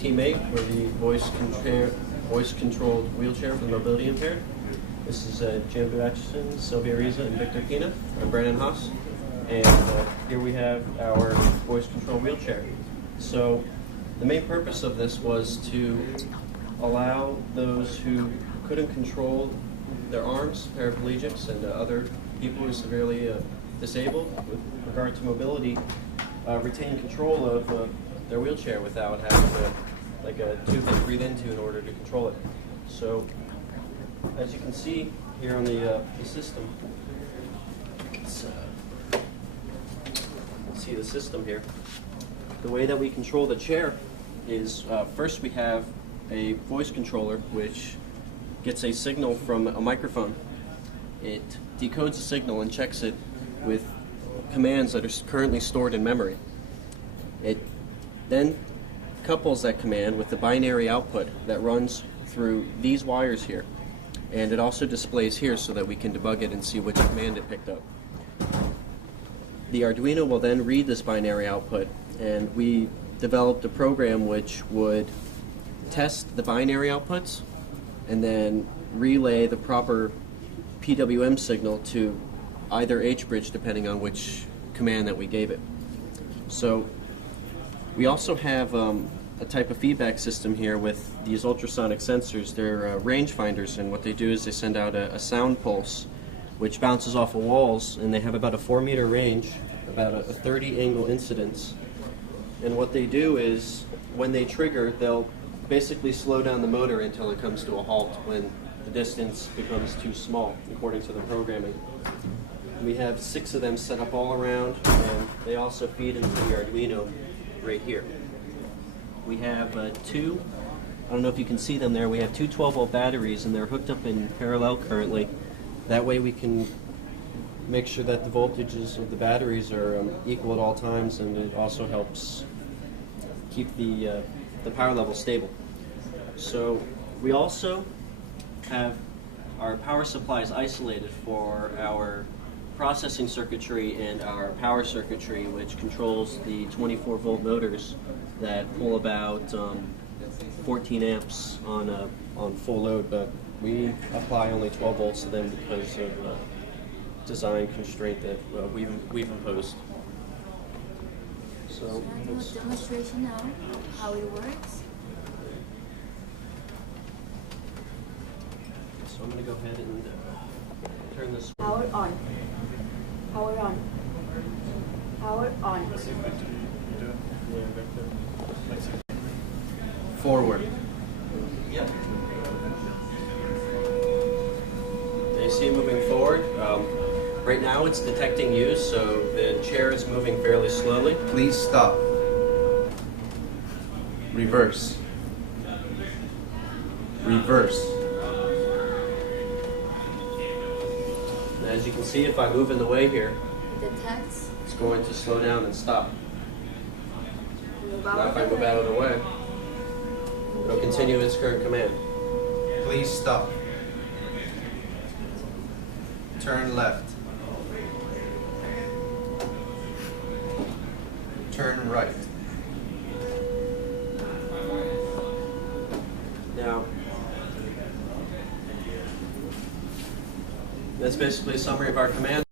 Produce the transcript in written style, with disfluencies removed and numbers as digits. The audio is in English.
Teammate. We're the voice-controlled wheelchair for the mobility impaired. This is Jim Atchison, Sylvia Riza, and Victor Pina. I'm Brandon Haas. And here we have our voice-controlled wheelchair. So the main purpose of this was to allow those who couldn't control their arms, paraplegics, and other people who are severely disabled with regard to mobility, retain control of their wheelchair without having like a tube they breathe into in order to control it. So, as you can see here on the system, let's see the system here. The way that we control the chair is first we have a voice controller which gets a signal from a microphone. It decodes the signal and checks it with commands that are currently stored in memory. It then couples that command with the binary output that runs through these wires here. And it also displays here so that we can debug it and see which command it picked up. The Arduino will then read this binary output, and we developed a program which would test the binary outputs and then relay the proper PWM signal to either H-bridge depending on which command that we gave it. So we also have a type of feedback system here with these ultrasonic sensors. They're rangefinders, and what they do is they send out a sound pulse which bounces off of walls, and they have about a 4-meter range, about a 30 angle incidence. And what they do is when they trigger, they'll basically slow down the motor until it comes to a halt when the distance becomes too small, according to the programming. We have 6 of them set up all around, and they also feed into the Arduino right here. We have two, I don't know if you can see them there, we have two 12-volt batteries, and they're hooked up in parallel currently. That way we can make sure that the voltages of the batteries are equal at all times, and it also helps keep the power level stable. So we also have our power supplies isolated for our processing circuitry and our power circuitry, which controls the 24-volt motors that pull about 14 amps on full load, but we apply only 12 volts to them because of design constraint that we've imposed. So can I do a demonstration now how it works? So I'm going to go ahead and turn this. Power on. Power on. Power on. Forward. Yep. Now you see it moving forward. Right now it's detecting you, so the chair is moving fairly slowly. Please stop. Reverse. Reverse. As you can see, if I move in the way here, It detects. it's going to slow down and stop. Move Now out if I of the move out of way. the way, it'll continue its current command. Please stop. Turn left. Turn right. Now, that's basically a summary of our command.